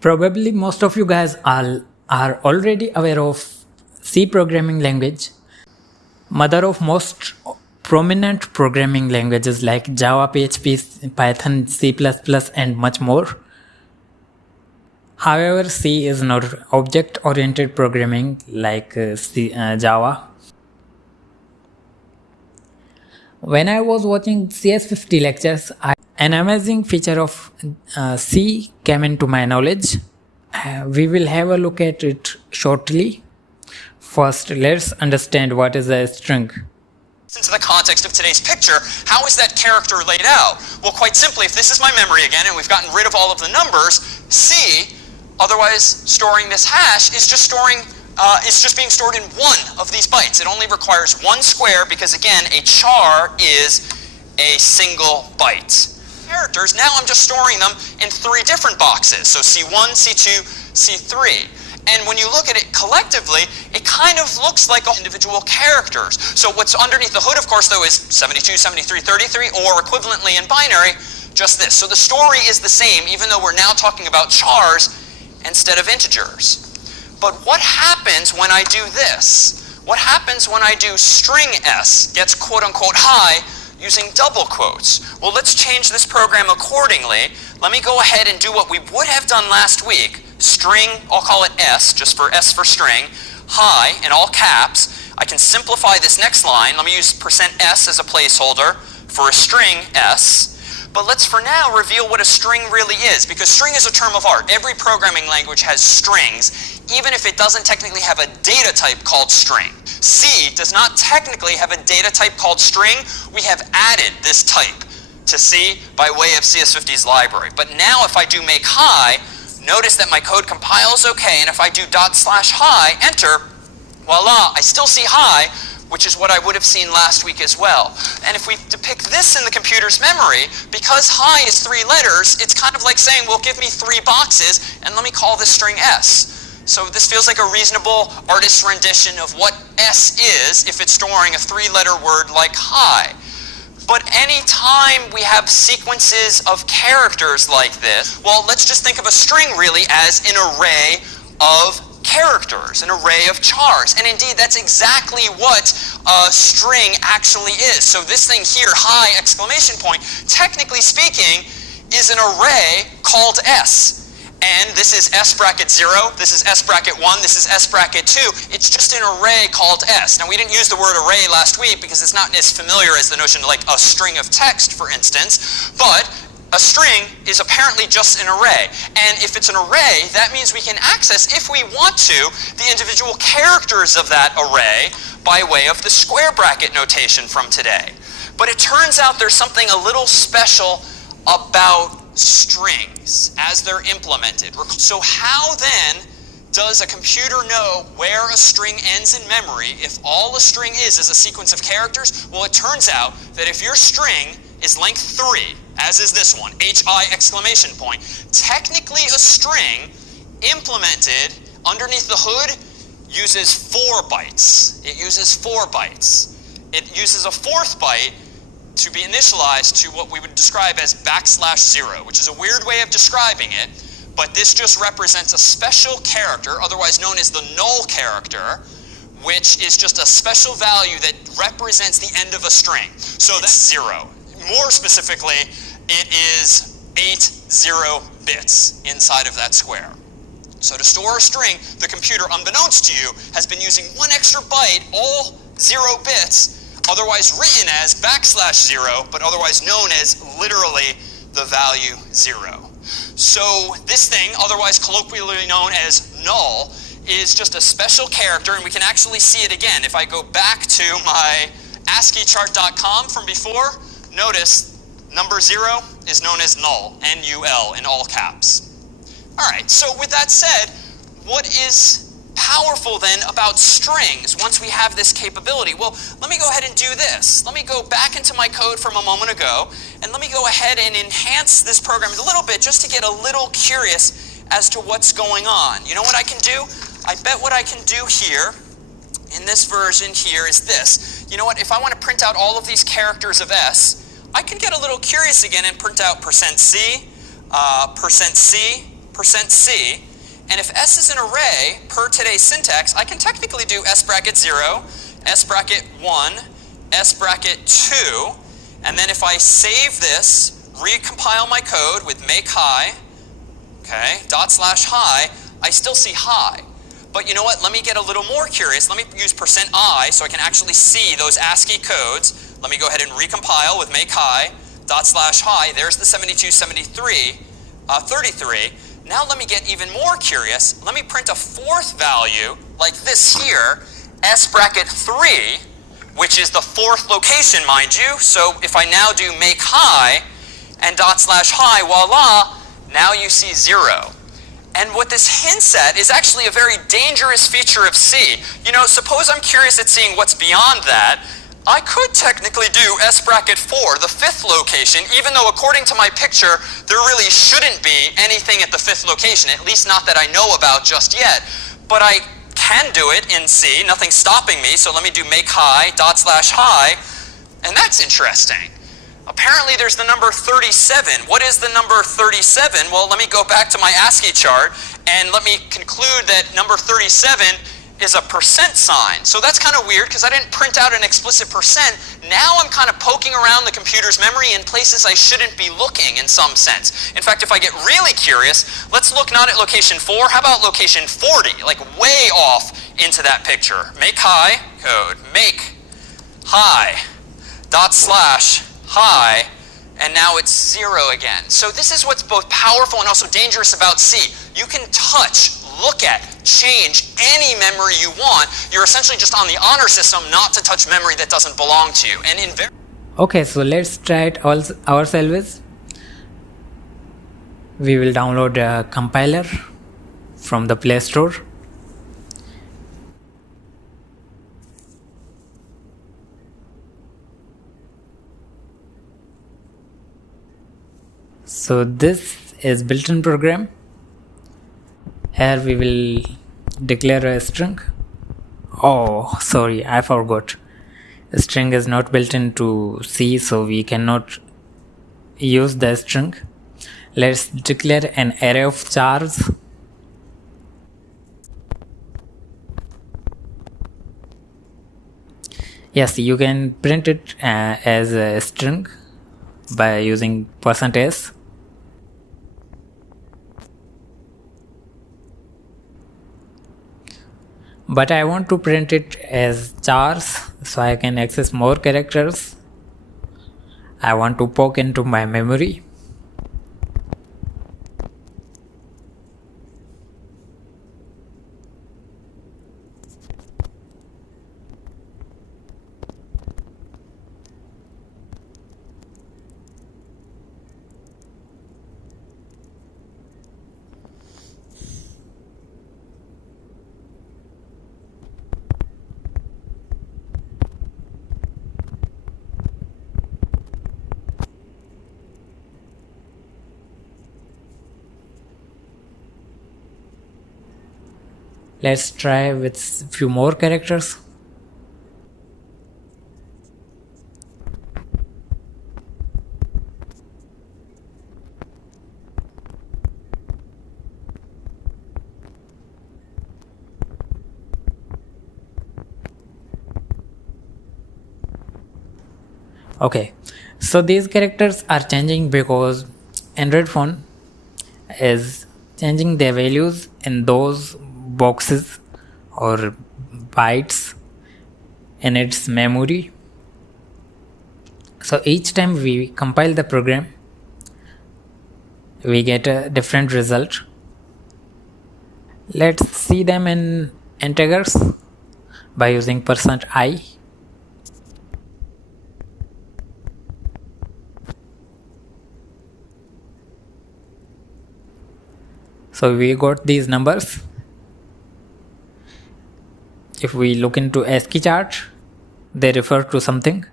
Probably most of you guys are already aware of C programming language, mother of most prominent programming languages like Java, PHP, Python, C++, and much more. However, C is not object-oriented programming like Java. When I was watching CS50 lectures, an amazing feature of C came into my knowledge. We will have a look at it shortly. First, let's understand what is a string. Into the context of today's picture, how is that character laid out? Well, quite simply, if this is my memory again, and we've gotten rid of all of the numbers, C, otherwise storing this hash, is just being stored in one of these bytes. It only requires one square because, again, a char is a single byte. Characters, now I'm just storing them in three different boxes. So C1, C2, C3. And when you look at it collectively, it kind of looks like individual characters. So what's underneath the hood, of course, though, is 72, 73, 33, or equivalently in binary, just this. So the story is the same, even though we're now talking about chars instead of integers. But what happens when I do this? What happens when I do string S gets quote-unquote high using double quotes? Well, let's change this program accordingly. Let me go ahead and do what we would have done last week. String, I'll call it S, just for S for string, high in all caps. I can simplify this next line. Let me use %S as a placeholder for a string S. But let's for now reveal what a string really is, because string is a term of art. Every programming language has strings, even if it doesn't technically have a data type called string. C does not technically have a data type called string. We have added this type to C by way of CS50's library. But now if I do make high, notice that my code compiles okay, and if I do /high, enter, voila, I still see high, which is what I would have seen last week as well. And if we depict this in the computer's memory, because high is 3 letters, it's kind of like saying, well, give me 3 boxes, and let me call this string S. So this feels like a reasonable artist's rendition of what S is if it's storing a 3-letter word like high. But any time we have sequences of characters like this, well, let's just think of a string really as an array of characters, an array of chars. And indeed, that's exactly what a string actually is. So this thing here, high exclamation point, technically speaking, is an array called S. And this is S bracket 0, this is S bracket 1, this is S bracket 2. It's just an array called S. Now, we didn't use the word array last week because it's not as familiar as the notion of like a string of text, for instance. But a string is apparently just an array. And if it's an array, that means we can access, if we want to, the individual characters of that array by way of the square bracket notation from today. But it turns out there's something a little special about strings as they're implemented. So how then does a computer know where a string ends in memory if all a string is a sequence of characters? Well, it turns out that if your string is length 3, as is this one, HI exclamation point, technically a string implemented underneath the hood uses 4 bytes. It uses 4 bytes. It uses a 4th byte to be initialized to what we would describe as \0, which is a weird way of describing it, but this just represents a special character, otherwise known as the null character, which is just a special value that represents the end of a string. So that's 0. More specifically, it is 8 0 bits inside of that square. So to store a string, the computer, unbeknownst to you, has been using 1 extra byte, all 0 bits, otherwise written as \0, but otherwise known as literally the value 0. So this thing, otherwise colloquially known as null, is just a special character, and we can actually see it again. If I go back to my ASCIIchart.com from before, notice number 0 is known as null, N-U-L, in all caps. All right, so with that said, what is powerful then about strings once we have this capability? Well, let me go ahead and do this. Let me go back into my code from a moment ago, and let me go ahead and enhance this program a little bit just to get a little curious as to what's going on. You know what I can do? I bet what I can do here in this version here is this. You know what? If I want to print out all of these characters of S, I can get a little curious again and print out %C, %C, %C, and if S is an array per today's syntax, I can technically do S bracket 0, S bracket 1, S bracket 2, and then if I save this, recompile my code with make high, okay, /hi, I still see high. But you know what? Let me get a little more curious. Let me use %I so I can actually see those ASCII codes. Let me go ahead and recompile with make high, /hi. There's the 7273, 33. Now let me get even more curious. Let me print a fourth value like this here, S bracket 3, which is the fourth location, mind you. So if I now do make high and /hi, voila, now you see 0. And what this hints at is actually a very dangerous feature of C. You know, suppose I'm curious at seeing what's beyond that. I could technically do S bracket 4, the fifth location, even though according to my picture, there really shouldn't be anything at the fifth location, at least not that I know about just yet. But I can do it in C, nothing's stopping me, so let me do make high, /hi, and that's interesting. Apparently there's the number 37. What is the number 37? Well, let me go back to my ASCII chart and let me conclude that number 37 is a percent sign. So that's kind of weird because I didn't print out an explicit percent. Now I'm kind of poking around the computer's memory in places I shouldn't be looking in some sense. In fact, if I get really curious, let's look not at location 4, how about location 40, like way off into that picture. Make high, code, make high, /hi, and now it's 0 again. So this is what's both powerful and also dangerous about C. You can touch, look at, change any memory you want. You're essentially just on the honor system not to touch memory that doesn't belong to you. And in Okay, so let's try it ourselves. We will download a compiler from the Play Store. So this is built-in program. Here we will declare a string. Oh, sorry, I forgot. A string is not built into C, so we cannot use the string. Let's declare an array of chars. Yes, you can print it as a string by using %s. But I want to print it as chars so I can access more characters. I want to poke into my memory. Let's try with few more characters. Okay, so these characters are changing because Android phone is changing their values in those boxes or bytes in its memory. So each time we compile the program, we get a different result. Let's see them in integers by using %i. So we got these numbers. If we look into ASCII chart, they refer to something,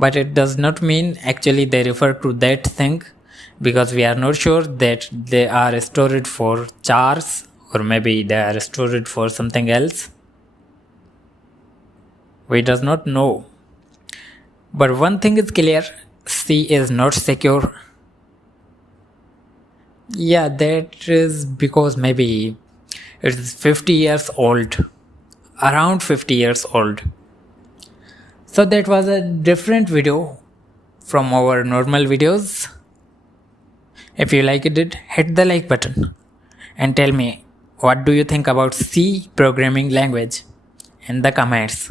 but it does not mean actually they refer to that thing, because we are not sure that they are stored for chars or maybe they are stored for something else. We does not know. But one thing is clear, C is not secure. Yeah, that is because maybe it's 50 years old, around 50 years old. So that was a different video from our normal videos. If you liked it, hit the like button and tell me what do you think about C programming language in the comments.